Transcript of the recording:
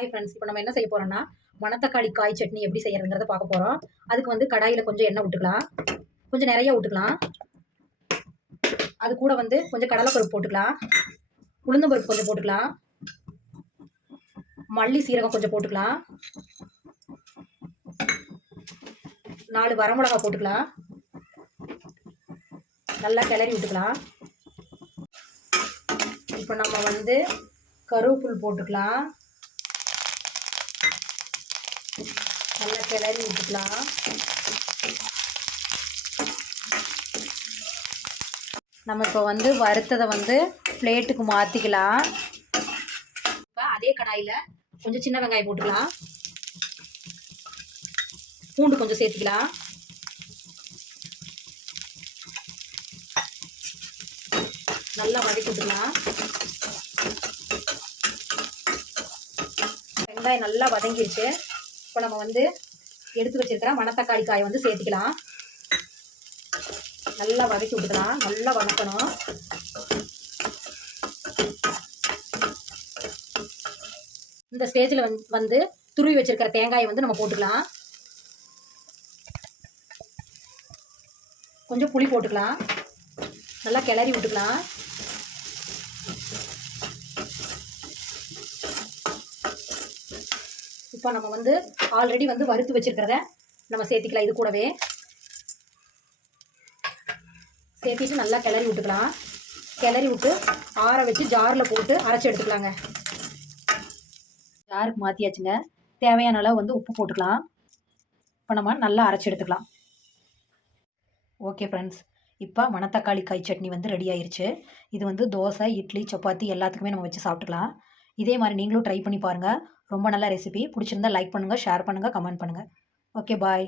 Hi friends, இப்போ நம்ம என்ன செய்ய போறோம்னா மணத்தக்காளி காய் சட்னி எப்படி செய்யறதுங்கிறத பார்க்க போறோம். அதுக்கு வந்து கடாயில் கொஞ்சம் எண்ணெய் விட்டுக்கலாம், கொஞ்சம் நிறைய விட்டுக்கலாம். அது கூட வந்து கொஞ்சம் கடலைப்பருப்பு போட்டுக்கலாம், உளுந்தம்பருப்பு கொஞ்சம் போட்டுக்கலாம், மல்லி சீரகம் கொஞ்சம் போட்டுக்கலாம், 4 வரமிளகா போட்டுக்கலாம், நல்லா கிளறி விட்டுக்கலாம். இப்போ நம்ம வந்து கருவேப்பில் போட்டுக்கலாம், நல்லா கிளறி விட்டுக்கலாம். நம்ம இப்போ வந்து வறுத்ததை வந்து பிளேட்டுக்கு மாற்றிக்கலாம். இப்போ அதே கடாயில் கொஞ்சம் சின்ன வெங்காயம் போட்டுக்கலாம், பூண்டு கொஞ்சம் சேர்த்துக்கலாம், நல்லா வதக்கி விட்டுக்கலாம். வெங்காயம் நல்லா வதங்கிருச்சு. இப்போ நம்ம வந்து எடுத்து வச்சிருக்கிற மணத்தக்காளி காயை வந்து சேர்த்துக்கலாம், நல்லா வதக்கி விட்டுக்கலாம். நல்லா வதக்கணும். இந்த ஸ்டேஜில் வந்து துருவி வச்சிருக்கிற தேங்காயை வந்து நம்ம போட்டுக்கலாம், கொஞ்சம் புளி போட்டுக்கலாம், நல்லா கிளறி விட்டுக்கலாம். இப்போ நம்ம வந்து ஆல்ரெடி வந்து வறுத்து வச்சிருக்கிறத நம்ம சேர்த்திக்கலாம். இது கூடவே சேர்த்திட்டு நல்லா கிளறி விட்டுக்கலாம். கிளறி விட்டு ஆற வச்சு ஜாரில் போட்டு அரைச்சி எடுத்துக்கலாங்க. ஜாருக்கு மாற்றியாச்சுங்க. தேவையான அளவு வந்து உப்பு போட்டுக்கலாம். இப்போ நம்ம நல்லா அரைச்சி எடுத்துக்கலாம். ஓகே ஃப்ரெண்ட்ஸ், இப்போ மணத்தக்காளி காய் சட்னி வந்து ரெடி ஆயிடுச்சு. இது வந்து தோசை, இட்லி, சப்பாத்தி எல்லாத்துக்குமே நம்ம வச்சு சாப்பிட்டுக்கலாம். இதே மாதிரி நீங்களும் ட்ரை பண்ணி பாருங்கள். ரொம்ப நல்ல ரெசிபி. பிடிச்சிருந்தா லைக் பண்ணுங்கள், ஷேர் பண்ணுங்கள், கமெண்ட் பண்ணுங்கள். ஓகே, பாய்.